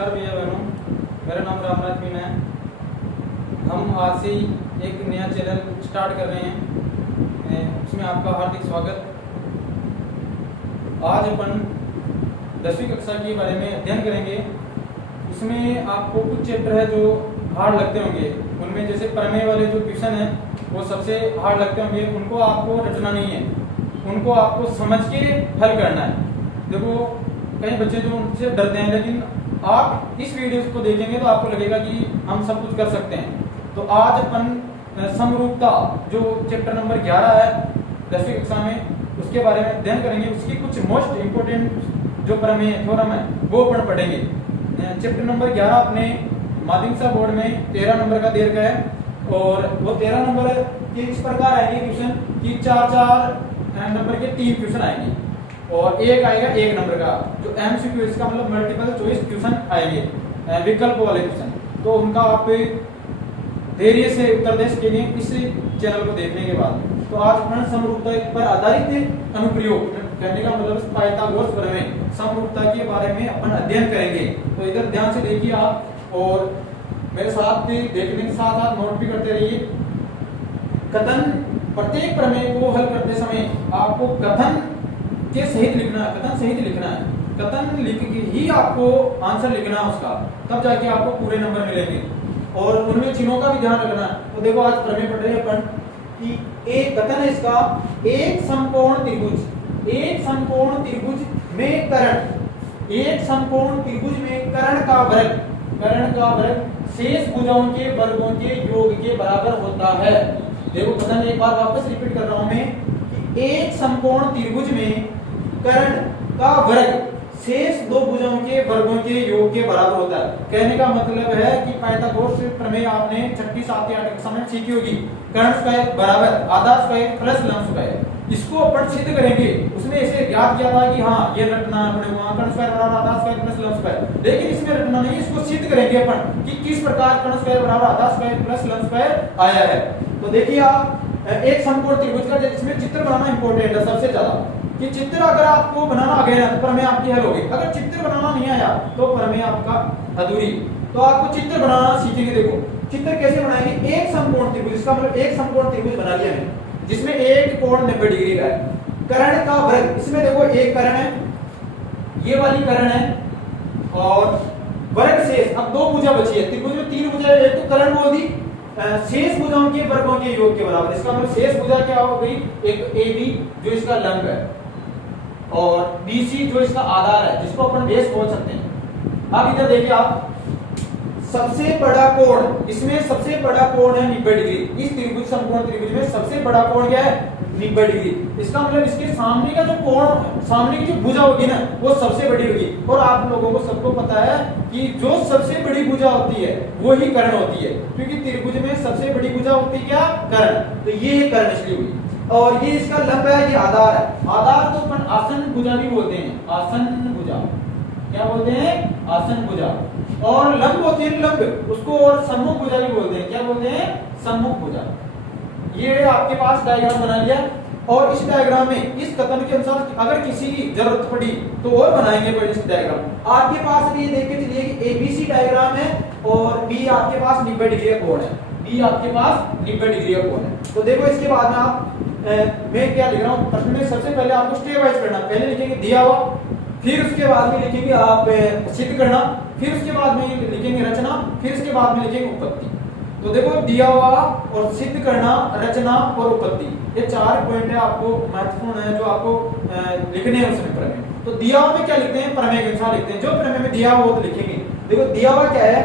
नमस्कार भैया बहनों, मेरा नाम रामराज मीना है। हम आज से ही एक नया चैनल स्टार्ट कर रहे हैं, उसमें आपका हार्दिक स्वागत। आज अपन 10वीं कक्षा के बारे में अध्ययन करेंगे। उसमें आपको कुछ चैप्टर है जो हार्ड लगते होंगे। उनमें जैसे प्रमेय वाले जो क्वेश्चन हैं वो सबसे हार्ड लगते होंगे। उनको आपको रटना नहीं है, उनको आपको समझ के हल करना है। देखो कई बच्चे जो उनसे डरते हैं, लेकिन आप इस वीडियो को देखेंगे तो आपको लगेगा कि हम सब कुछ कर सकते हैं। तो आज अपन समरूपता जो चैप्टर नंबर 11 है 10वीं कक्षा में, उसके बारे में अध्ययन करेंगे। उसकी कुछ मोस्ट इम्पोर्टेंट जो प्रमेय थ्योरम है वो अपन पढ़ेंगे। चैप्टर नंबर 11 अपने माध्यमिक सा बोर्ड में 13 नंबर का दे रखा है, और वो 13 नंबर के इस प्रकार आएंगे क्वेश्चन कि 4 नंबर के 3 क्वेश्चन आएंगे और एक आएगा 1 नंबर का जो MCQ, इसका मतलब मल्टीपल चॉइस क्वेश्चन आएंगे, विकल्प वाले क्वेश्चन। तो उनका आप धैर्य से उत्तर दे सकेंगे इस चैनल को देखने के बाद। तो आज अपन समरूपता पर आधारित अनुप्रयोग कहने का मतलब पाइथागोरस प्रमेय समरूपता के बारे में अपन अध्ययन करेंगे। तो इधर ध्यान से देखिए आप, और मेरे साथ देखने के साथ साथ नोट भी करते रहिए। कथन, प्रत्येक प्रमेय को हल करते समय आपको कथन के सहित लिखना है, कथन सहित लिखना है। कथन लिख के ही आपको आंसर लिखना है उसका, तब जाके आपको पूरे नंबर मिलेंगे। और उनमें चिन्हों का भी ध्यान रखना है। तो देखो आज प्रमेय पढ़ रहे हैं अपन कि एक कथन है इसका, एक समकोण त्रिभुज, एक समकोण त्रिभुज में कर्ण, एक समकोण त्रिभुज में कर्ण का वर्ग शेष भुजाओं के वर्गों के योग के बराबर होता है। देखो कथन एक बार वापस रिपीट कर रहा हूं मैं कि एक समकोण त्रिभुज में कर्ण का वर्ग शेष 2 भुजाओं के वर्गों के योग के बराबर होता है। कहने का मतलब है कि पाइथागोरस प्रमेय आपने 6वीं 7वीं 8वीं कक्षा में सीखी होगी। कर्ण स्क्वायर बराबर आधा स्क्वायर प्लस लंब स्क्वायर, इसको अपन सिद्ध करेंगे। उसमें ऐसे ज्ञात किया था कि हाँ ये रटना अपने वहां कर्ण स्क्वायर बराबर आधा स्क्वायर प्लस लंब स्क्वायर, लेकिन इसमें रटना नहीं, इसको सिद्ध करेंगे अपन कि किस प्रकार कर्ण स्क्वायर बराबर आधा स्क्वायर प्लस लंब स्क्वायर आया है। तो देखिए आप, एक समकोण त्रिभुज का जिसमें चित्र बनाना इंपॉर्टेंट है सबसे ज्यादा, कि चित्र अगर आपको बनाना आ गया तो प्रमेय आपकी हल होगी। अगर चित्र बनाना नहीं आया तो प्रमेय आपका अधूरी। तो आपको चित्र बनाना सीखेंगे। देखो चित्र कैसे बनाएंगे, एक समकोण त्रिभुज, इसका मतलब एक समकोण त्रिभुज बना लिया मैंने जिसमें एक कोण 90 डिग्री का है। कर्ण का वर्ग, इसमें देखो एक कर्ण है, ये वाली कर्ण है, और वर्ग शेष, अब 2 भुजा बची है। त्रिभुज में 3 भुजा है, एक तो कर्ण बोल दी, शेष भुजाओं के वर्गों के योग के बराबर। इसका मतलब शेष भुजा क्या हो गई, एक AB जो इसका लंब है, और BC जो इसका आधार है, जिसको अपन बेस बोल सकते हैं। अब इधर देखिए आप, सबसे बड़ा कोण, इसमें सबसे बड़ा कोण है 90 डिग्री। इस त्रिभुज समकोण त्रिभुज में सबसे बड़ा कोण क्या है, 90 डिग्री। इसका मतलब इसके सामने का जो कोण, सामने की जो भुजा होगी ना, वो सबसे बड़ी होगी। और आप लोगों को सबको पता है कि जो सबसे बड़ी भुजा होती है वो ही कर्ण होती है, क्योंकि त्रिभुज में सबसे बड़ी भुजा होती है क्या, कर्ण। तो ये कर्ण इसलिए हुई, और ये इसका लंब है, ये आधार है। आधार तो अपन आसन भुजा भी बोलते हैं, आसन भुजा क्या बोलते हैं, आसन भुजा। और लंब होती है लंब, उसको और सम्मुख भुजा भी बोलते हैं, क्या बोलते हैं, सम्मुख भुजा। ये आपके पास डायग्राम बना लिया, और इस डायग्राम में इस कथन के अनुसार अगर किसी की जरूरत पड़ी तो और बनाएंगे कोई इस डायग्राम। आपके पास भी ये देख के चलिए कि ABC डायग्राम है और B आपके पास 90 डिग्री का कोण है, B आपके पास 90 डिग्री का कोण है। तो देखो इसके बाद में आप, मैं क्या लिख रहा हूँ प्रश्न में, सबसे पहले आपको स्टेप वाइज पढ़ना। पहले लिखेंगे दिया हुआ, फिर उसके बाद में लिखेंगे आप सिद्ध करना, फिर उसके बाद में लिखेंगे रचना, फिर उसके बाद में लिखेंगे उत्पत्ति। तो देखो दिया हुआ और सिद्ध करना, रचना और उत्पत्ति, ये 4 पॉइंट है आपको महत्वपूर्ण है जो आपको लिखने हैं उसमें प्रमेय। तो दिया हुआ में क्या लिखते हैं, प्रमेय के अनुसार लिखते हैं। जो प्रमेय में दिया हुआ वो तो लिखेंगे। देखो दिया हुआ क्या है,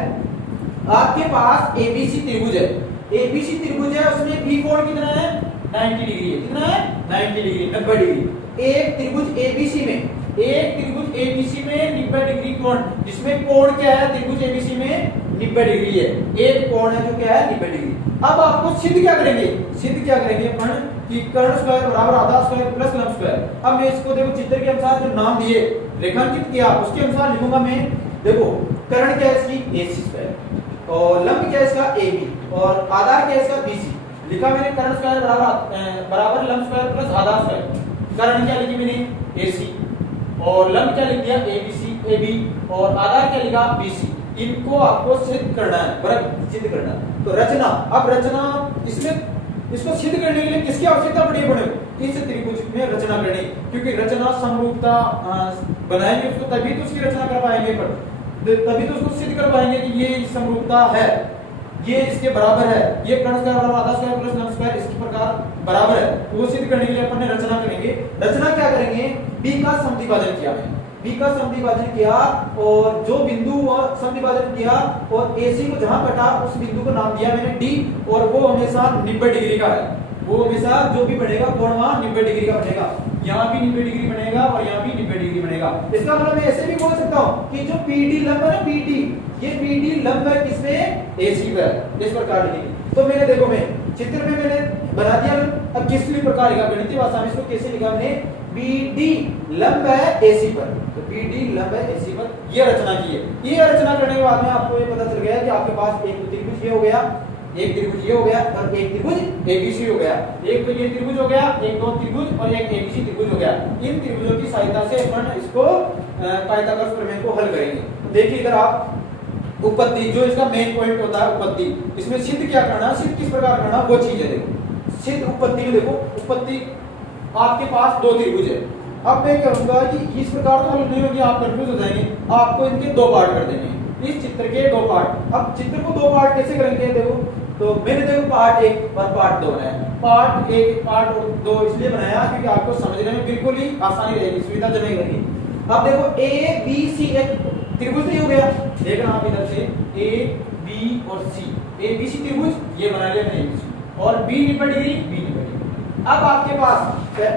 आपके पास ABC त्रिभुज है, ABC त्रिभुज है, उसमें B कोण कितना है, 90 डिग्री है। कितना है, 90 डिग्री, 90 डिग्री। एक त्रिभुज ABC में, एक त्रिभुज ABC में 90 डिग्री कोण, जिसमें कोण क्या है, त्रिभुज ABC में 90 डिग्री है, एक कोण है जो क्या है 90 डिग्री। अब आपको सिद्ध क्या करेंगे, सिद्ध क्या करेंगे अपन कि कर्ण स्क्वायर बराबर आधा स्क्वायर प्लस लंब स्क्वायर। अब मैं इसको देखो चित्र के अनुसार जो नाम दिए, रेखांकित किया, उसके अनुसार लिखूंगा मैं। देखो कर्ण क्या है इसकी, AC स्क्वायर, और लंब क्या है इसका AB, और आधार क्या है इसका BC। लिखा मैंने कर्ण स्क्वायर बराबर लंब स्क्वायर प्लस आधा स्क्वायर। कर्ण क्या लिखी मैंने, AC, और लंब क्या लिख दिया, ABC ए बी और आधार क्या लिखा बी सी। इनको आपको सिद्ध करना है, वर्ग सिद्ध करना है। तो रचना, अब रचना इसमें इसको सिद्ध करने के लिए किसकी आवश्यकता पड़ी है बड़े? इस त्रिभुज में रचना करनी, क्योंकि रचना समरूपता बनाएंगे उसको तभी तो उसकी रचना कर पाएंगे, पर तभी तो उसको सिद्ध कर पाएंगे कि ये समरूपता है, ये इसके बराबर है, ये कर्ण स्क्वायर बराबर आधा स्क्वायर प्लस लंब स्क्वायर इसके प्रकार बराबर है। तो वो सिद्ध करने के लिए अपन ने रचना करेंगे। रचना क्या करेंगे? बी का समद्विभाजन किया है, बी का समद्विभाजन किया और जो बिंदु समद्विभाजन किया और AC को जहां कटा उस बिंदु को नाम दिया मैंने D, और वो हमेशा 90 डिग्री का है। वो हमेशा जो भी बनेगा कोण वहां 90 डिग्री का बनेगा, यहाँ भी 90 डिग्री बनेगा और यहाँ भी 90 डिग्री बनेगा। इसका मतलब मैं ऐसे भी बोल सकता हूँ कि जो PD लंब है ना, PD, ये PD लंब है किसमें? AC पर। इस प्रकार लिखेंगे। तो मैंने देखो, मैं चित्र में मैंने बना दिया। अब किस प्रकार लिखा गणितीय भाषा में इसको कैसे लिखा मैंने? BD लंब है AC पर, तो BD लंब है AC पर, ये रचना की है। ये रचना करने के बाद में आपको ये पता चल गया कि आपके पास एक त्रिभुज ये हो गया, एक त्रिभुज ये हो गया और एक त्रिभुज ABC हो गया। एक तो ये त्रिभुज हो गया, एक दो त्रिभुज और एक ABC त्रिभुज हो गया। इन त्रिभुजों की सहायता से अपन इसको पाइथागोरस प्रमेय को हल करेंगे। तो देखिए इधर आप उपपत्ति, जो इसका मेन पॉइंट होता है उपपत्ति, इसमें सिद्ध क्या करना, सिद्ध किस प्रकार करना, वो चीज है। देखो सिद्ध उपपत्ति में देखो, उपपत्ति आपके पास दो त्रिभुज है। अब मैं कहूंगा कि इस प्रकार तो हल नहीं होगी, आप कंफ्यूज हो जाएंगे। आपको इनके दो पार्ट कर देंगे, इस चित्र के दो पार्ट। अब चित्र को दो पार्ट कैसे करेंगे? देखो, तो मैंने देखो पार्ट 1 और पार्ट 2 बनाया। पार्ट 1 पार्ट 2 इसलिए बनाया क्योंकि आपको समझने में बिल्कुल ही आसानी रहेगी, सुविधाजनक रहेगी। अब देखो ABC एक त्रिभुज नहीं हो गया, देखना आप इधर से A B और C, ABC त्रिभुज ये बना लिया मैंने ABC, और B 90 डिग्री, B 90 डिग्री। अब आपके पास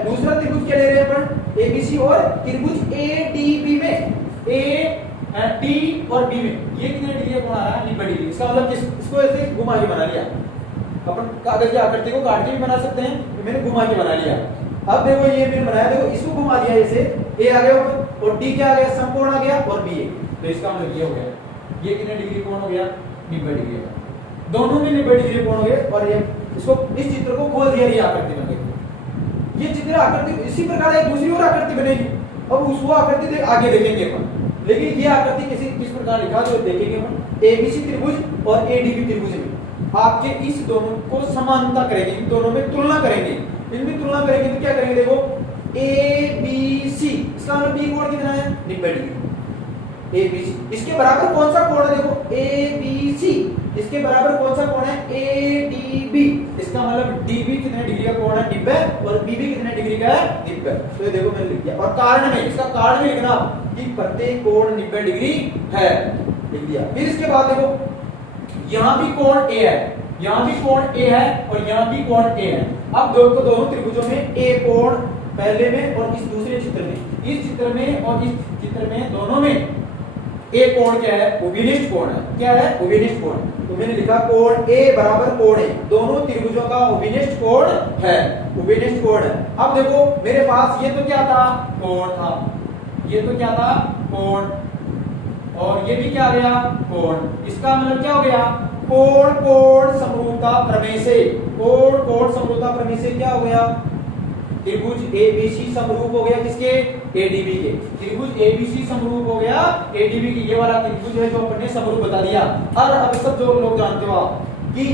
दूसरा त्रिभुज क्या ले रहे हैं अपन? ABC और त्रिभुज ADB में, D और B में ये कितने डिग्री का कोण आ रहा है? 90 डिग्री। इसका मतलब इसको ऐसे घुमा के बना लिया। अपन कागज की आकृति को काट के भी बना सकते हैं, तो मैंने घुमा के बना लिया। अब देखो ये मैंने बनाया, देखो इसको घुमा दिया, ऐसे A आ गया और D क्या आ गया? समकोण आ गया और B है। तो इसका मतलब ये हो गया, ये कितने डिग्री कोण हो गया? 90 डिग्री का। दोनों में 90 डिग्री कोण हो गए। और ये इसको, इस चित्र को खोल दिया, ये आकृति बन गई। ये चित्र आकृति इसी प्रकार एक दूसरी और आकृति बनेगी। अब उसको आकृति आगे देखेंगे अपन, लेकिन ये आकृति किस प्रकार लिखा जो देखेंगे हम। ABC त्रिभुज और ADB त्रिभुज में आपके इस दोनों को समानता करेंगे, इन दोनों में तुलना करेंगे। इनमें तुलना करेंगे तो क्या करेंगे? देखो ABC, इसका मतलब B कोण कितना है? 90 डिग्री। ABC इसके बराबर कौन सा कोण है? देखो ABC इसके बराबर कौन सा कोण है? ADB। इसका मतलब DB कितने डिग्री का कोण है? 90, और BB कितने डिग्री का है? 90। तो ये देखो मैंने लिख दिया। और कारण में, इसका कारण भी लिखना कि प्रत्येक कोण 90 डिग्री है, लिख दिया। फिर इसके बाद देखो यहां भी कोण A है, यहां भी कोण A है और यहां भी कोण A है। अब दोनों त्रिभुजों में A कोण पहले में और इस दूसरे चित्र में, इस चित्र में और इस चित्र में, दोनों में A कोण क्या है? उभयनिष्ठ कोण है। क्या है? उभयनिष्ठ कोण। तो मैंने लिखा कोण A बराबर कोण A, दोनों त्रिभुजों का उभयनिष्ठ कोण है, उभयनिष्ठ कोण है। अब देखो मेरे पास ये तो क्या था? कोण था। ये तो क्या था? कोण। और ये भी क्या गया? कोण। इसका मतलब क्या हो गया? कोण कोण समरूपता प्रमेय से, कोण कोण समरूपता प्रमेय से क्या हो गया? त्रिभुज ABC समरूप हो गया किसके? ADB के। त्रिभुज ABC समरूप हो गया ADB की। ये वाला त्रिभुज है जो अपन ने समरूप बता दिया। और अब सब जो लोग जानते हो आप कि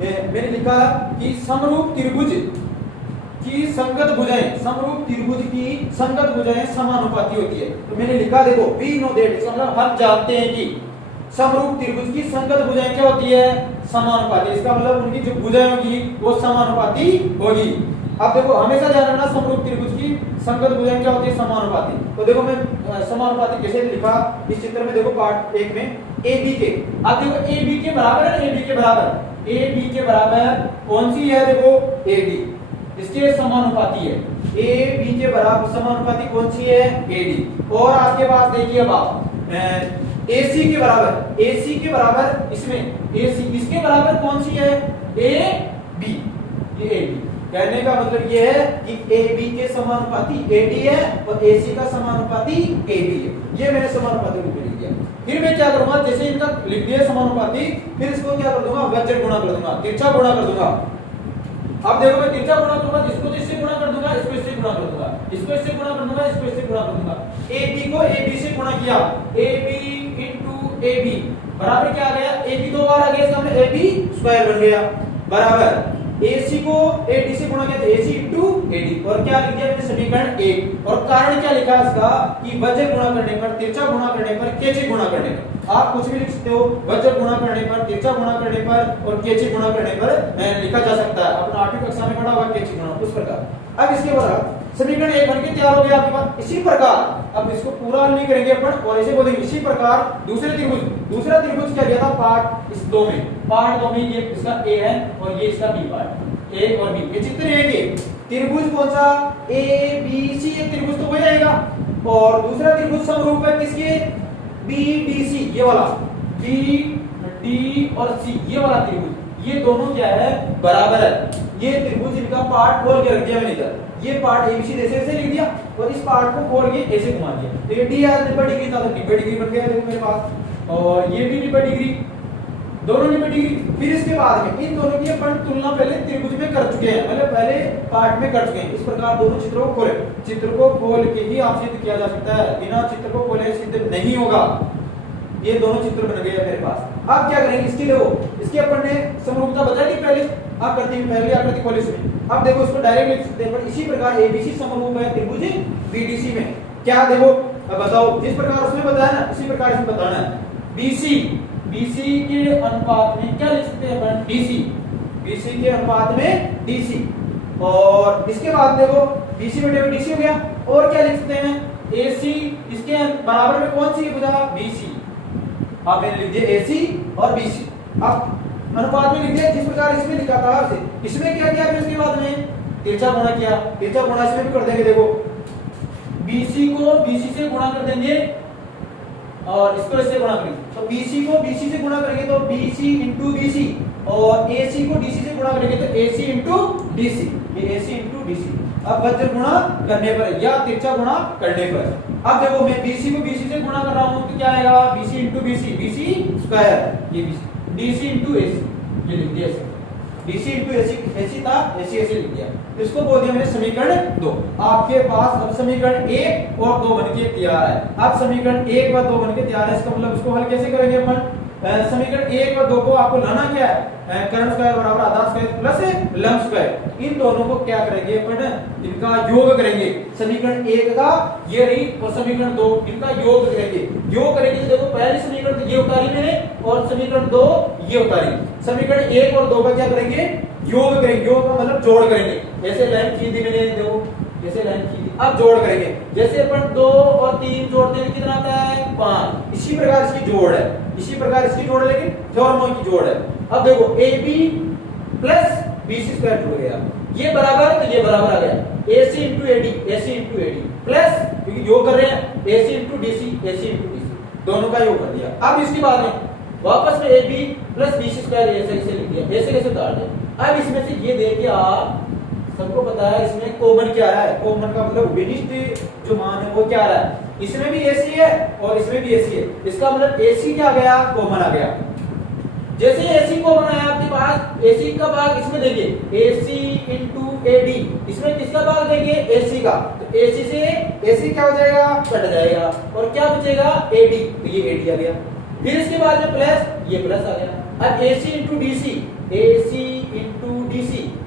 मैंने लिखा कि समरूप त्रिभुज की संगत भुजाएं, समरूप त्रिभुज की संगत भुजाएं समानुपाती होती है। तो मैंने लिखा देखो we know that, इसका मतलब हम जानते हैं कि समरूप त्रिभुज की संगत भुजाएं क्या होती है? समानुपाती। इसका मतलब उनकी जो भुजाएं होगी वो समानुपाती होगी। अब देखो हमेशा ध्यान रखना, समरूप त्रिभुज की संगत भुजाएं क्या होती है? समानुपाती। तो देखो मैं समानुपाती कैसे लिखा इस चित्र में, देखो पार्ट 1 में AB के। अब देखो AB के बराबर है, AB के बराबर, AB के बराबर कौन सी है? देखो AD, इसके समानुपाती है। AB के बराबर समानुपाती कौन सी है? AD। और आपके पास देखिए अब आप AC के बराबर, AC के बराबर इसमें AC, इसके बराबर कौन सी है? AB। ये AB कहने का मतलब ये है कि AB के समानुपाती AD है और AC का समानुपाती AB है। ये मैंने समानुपाती रूप में लिख दिया। फिर मैं क्या करूंगा, जैसे इनका लिख दिया समानुपाती, फिर इसको क्या कर दूंगा? व्यंजक गुणा कर दूंगा, तिरछा गुणा कर दूंगा। अब देखो मैं तिरछा गुणा करूंगा, इसको तो इससे गुणा कर दूंगा, इसको इससे गुणा कर दूंगा, इसको इससे गुणा कर दूंगा, इसको इससे गुणा कर दूंगा। AB को AB से गुणा किया, AB into AB बराबर क्या आ गया, AB दो बार आ गया, इसका मतलब AB स्क्वायर बन गया, बराबर AC को AD से गुणा किया तो AC into AD, और क्या लिख दिया मैंने समीकरण 1। और कारण क्या लिखा इसका कि वज्र गुणा करने पर, तिरछा गुणा करने पर, केची गुणा करने पर, आप कुछ भी लिख सकते हो, वज्र गुणा करने पर, तिरछा गुणा करने पर और केची गुणा करने पर लिखा जा सकता है। अपना 8वीं कक्षा में पढ़ा हुआ केची गुणा उस प्रकार। अब इसके बाद समीकरण 1 बनके तैयार हो गया आपके पास। इसी प्रकार अब इसको पूरा हल नहीं करेंगे अपन और ऐसे बोलेंगे इसी प्रकार दूसरा त्रिभुज क्या दिया था पार्ट इस दो में, पार्ट 2 में ये इसका A है और ये इसका B पार्ट, A और B ये चित्र है। ये त्रिभुज कौन सा ABC, एक त्रिभुज तो वही आएगा, और दूसरा त्रिभुज समरूप है किसके BDC, ये वाला BD और C, ये वाला त्रिभुज, ये दोनों क्या है बराबर है। ये त्रिभुज इनका पार्ट खोल के रख दिया मैंने इधर, ये पार्ट ABC ऐसे लिख दिया और इस पार्ट को खोल के ऐसे घुमा दिया, तो ये D यार 90 डिग्री था तो 90 डिग्री बन गया देखो मेरे पास, और ये भी 90 डिग्री, दोनों 90 डिग्री। फिर इसके बाद में इन दोनों की अपन तुलना पहले त्रिभुज में कर चुके हैं, मतलब पहले पार्ट में कर चुके हैं। इस प्रकार दोनों चित्रों को खोले, चित्र को खोल के ही आप सिद्ध किया जा सकता है, बिना चित्र को खोले सिद्ध नहीं होगा। ये दोनों चित्र बन गए मेरे पास। अब क्या करेंगे इसके लिए, इसके अपन ने समरूपता बताई थी पहले, आप करते हैं पहले आकृति खोले इसमें। अब देखो इसको डायरेक्ट लिख सकते हैं, पर इसी प्रकार ABC समरूप है त्रिभुज BDC में। क्या देखो अब बताओ, जिस प्रकार उसमें बताया ना इसी प्रकार इसमें बताना है। BC के अनुपात में क्या लिख सकते हैं अपन BC के अनुपात में DC, और इसके बाद देखो BC बटे DC हो गया, और क्या लिख सकते हैं AC, इसके बराबर में कौन सी भुजा BC, आप लिख दिए AC और BC। अब अनुपात में लिख दिया जिस प्रकार इसमें लिखा था आपसे, इसमें क्या किया फिर उसके बाद में तिरछा गुणा किया, तिरछा गुणा इसमें भी कर देंगे। देखो BC को BC से गुणा कर देंगे और इसको इससे गुणा करेंगे, तो BC को BC से गुणा करेंगे तो BC into BC, और AC को DC से गुणा करेंगे तो AC into DC, ये AC into DC। अब वज्र गुणा करने पर या तिरछा गुणा करने पर, अब देखो मैं BC को BC से गुणा कर रहा हूं तो क्या आएगा BC into BC, BC square, ये DC into AC, ये लिख दिया DC into AC था, AC लिख दिया, इसको बोल दिया मैंने समीकरण 2। आपके पास अब समीकरण 1 और 2 बनके तैयार है। अब समीकरण 1 व 2 बनके तैयार है, इसका मतलब इसको हल कैसे करेंगे अपन, समीकरण 1 और 2 को आपको लाना क्या है, कर्ण स्क्वायर बराबर आधार स्क्वायर प्लस लंब स्क्वायर, इन दोनों को क्या करेंगे अपन, इनका योग करेंगे। समीकरण 1 का ये रही और समीकरण 2 इनका योग करेंगे। योग करेंगे तो देखो पहले समीकरण तो ये उतारी मैंने और समीकरण 2 ये उतारी, समीकरण 1 और 2 का क्या करेंगे योग करेंगे, योग का मतलब जोड़ करेंगे। जैसे लाइन खींची मैंने, देखो जैसे लाइन खींची, अब जोड़ करेंगे, जैसे अपन 2 और 3 जोड़ते हैं कितना आता है 5, इसी प्रकार इसकी जोड़ है, इसी प्रकार इसकी जोड़ है, लेकिन थ्योरमों की जोड़ है। अब देखो AB प्लस BC स्क्वायर जुड़ गया, ये बराबर तो ये बराबर आ गया AC into AD प्लस, क्योंकि योग कर रहे हैं AC into DC, दोनों का योग कर दिया। अब इसके बाद में वापस में AB प्लस BC स्क्वायर ऐसे लिख दिया, ऐसे कैसे उतार दिया। अब इसमें से ये देखिए, आप सबको पता है इसमें कॉमन क्या आ रहा है, कॉमन का मतलब विशिष्ट जो मान है वो क्या आ रहा है, इसमें भी AC है और इसमें भी AC है, इसका मतलब AC क्या आ गया कॉमन आ गया। जैसे AC कॉमन आया आपके पास, AC का भाग इसमें देखिए AC into AD, इसमें किसका भाग देंगे AC का, तो AC से AC क्या हो जाएगा कट जाएगा और क्या बचेगा AD, तो ये AD आ गया। फिर इसके बाद में प्लस, ये प्लस आ गया। अब AC into DC,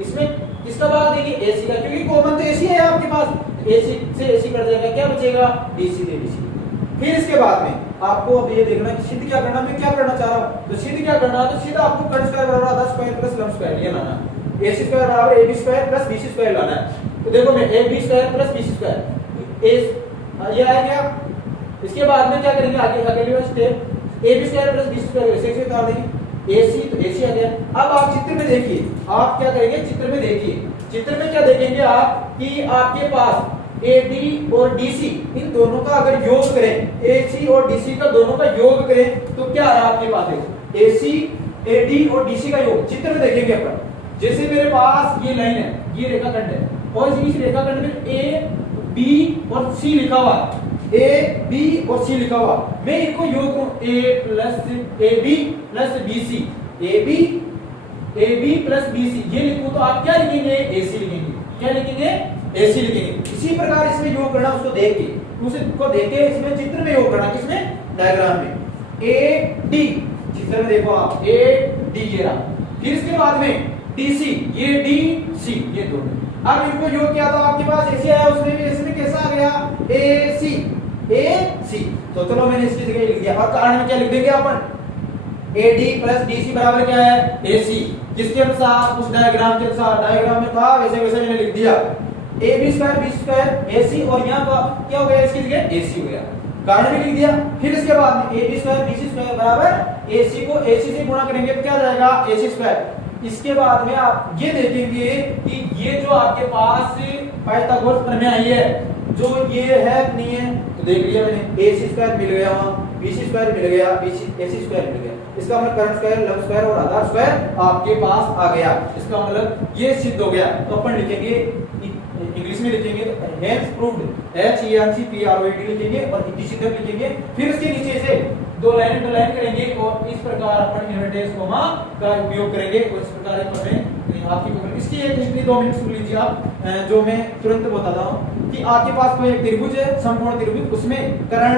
इसमें किसका भाग देंगे AC का, क्योंकि कॉमन तो AC है आपके पास, AC से AC कट जाएगा, क्या बचेगा DC से DC। फिर इसके बाद में आपको अब ये देखना कि सिद्ध क्या करना, मैं क्या करना चाह रहा हूं, तो सिद्ध क्या करना है, तो सीधा आपको कर्ण स्क्वायर बराबर आधा स्क्वायर प्लस लंब स्क्वायर ये लाना है, AC स्क्वायर बराबर AB square plus BC square लाना है। तो देखो मैं AB square plus BC square ये आ गया। इसके बाद में क्या करेंगे आगे अगले step, AB square plus BC square ऐसे उतार देंगे, AC तो AC आ गया। अब आप चित्र में देखिए, आप क्या करेंगे चित्र में देखिए, चित्र में क्या देखेंगे आप कि आपके पास AD और DC इन दोनों का अगर योग करें, AC और DC का दोनों का योग करें तो क्या आ रहा है आपके पास है AC AD और DC का योग। चित्र में देखेंगे अपन, जैसे मेरे पास ये लाइन है, ये रेखाखंड है और इस रेखाखंड में A B और C लिखा हुआ, A B और C लिखा हुआ, मैं इनको योग करूं A plus AB plus BC, AB A B plus B C ये लिखूं तो आप क्या लिखेंगे, ए सी लिखेंगे। क्या लिखेंगे, ए सी लिखेंगे। इसी प्रकार इसमें योग करना, उसको देख के, उसको देख के इसमें चित्र में योग करना, किसमें, डायग्राम में। ए डी चित्र में देखो आप, ए डी ये रहा, फिर इसके बाद में डी सी, ये डी सी, ये दोनों। अब इनको योग किया तो आपके पास ऐसे आया, उसमें भी ऐसे में कैसा आ गया, ए सी, ए सी। तो चलो मैंने इसकी जगह लिख दिया, और कारण में क्या लिख देंगे अपन, A D plus D C बराबर क्या है, ए सी। किसके अनुसार, उस डायग्राम के अनुसार, डायग्राम में था वैसे वैसे मैंने लिख दिया, A B square B square A C, और यहाँ पर क्या हो गया, इसकी जगह ए सी हो गया, कारण भी लिख दिया। फिर इसके बाद में A B square B C square बराबर ए सी को ए सी से गुणा करेंगे तो क्या आ जाएगा, ए सी स्क्वायर। इसके बाद में आप ये देखेंगे कि ये जो आपके पास पाइथागोरस प्रमेय आई है, जो ये है नहीं है, तो देख लिया मैंने, ए सी स्क्वायर मिल गया, वहां बी सी स्क्वायर मिल गया, बी सी ए सी स्क्वायर मिल गया। इसका मतलब कर्ण स्क्वायर, लंब स्क्वायर और आधार स्क्वायर आपके पास आ गया। इसका मतलब ये सिद्ध हो गया। तो अपन लिखेंगे इंग्लिश में लिखेंगे तो hence proved, H E N C P R O D लिखेंगे और हिंदी सिद्ध लिखेंगे। फिर उसके नीचे से दो लाइन करेंगे और इस प्रकार अपन इन्वर्टेड कोमा का उपयोग करेंगे और इस प्रकार आपकी इसकी एक हिस्ट्री 2 मिनट सुन लीजिए आप, जो मैं तुरंत बताता हूं कि आपके पास कोई एक त्रिभुज है, समकोण त्रिभुज, उसमें कर्ण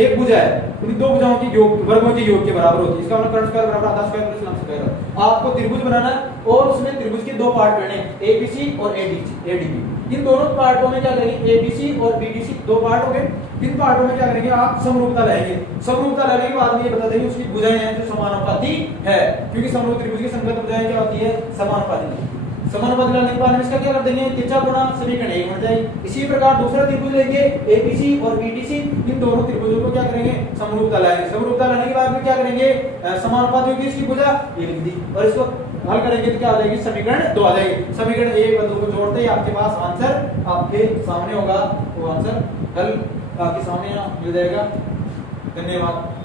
एक भुजा है, उन दो भुजाओं की योग, वर्गों के योग के बराबर होती है। इसका मतलब कर्ण स्क्वायर बराबर आधा स्क्वायर प्लस लंब स्क्वायर। आपको त्रिभुज बनाना है और उसमें त्रिभुज के दो पार्ट करने हैं, एबीसी और एडीबी। इन दोनों पार्टों में क्या करेंगे, एबीसी और बीडीसी दो पार्ट हो गए। इन पार्टों में क्या करेंगे, आप समरूपता लाएंगे। समरूपता लाने के बाद में ये बता देंगे उसकी भुजाएं हैं जो समानुपाती है, क्योंकि समरूप त्रिभुज की संगत भुजाएं क्या होती है, समानुपाती। समानुपाती लाने के बाद में इसका क्या कर देंगे, त्रिज्या गुणा समीकरण एक बन जाएगी। इसी प्रकार दूसरा त्रिभुज लेंगे, एबीसी और बीडीसी, इन दोनों त्रिभुजों को क्या करेंगे, समरूपता लाएंगे। समरूपता लाने के बाद में क्या करेंगे, समानुपाती होगी इसकी भुजा, ये लिख दी, और इसको हल करेंगे तो क्या आ जाएगी, समीकरण 2 आ जाएगी। समीकरण 1 और 2 को जोड़ते ही आपके पास आंसर आपके सामने होगा, वो आंसर हल आपके सामने मिल जाएगा। धन्यवाद।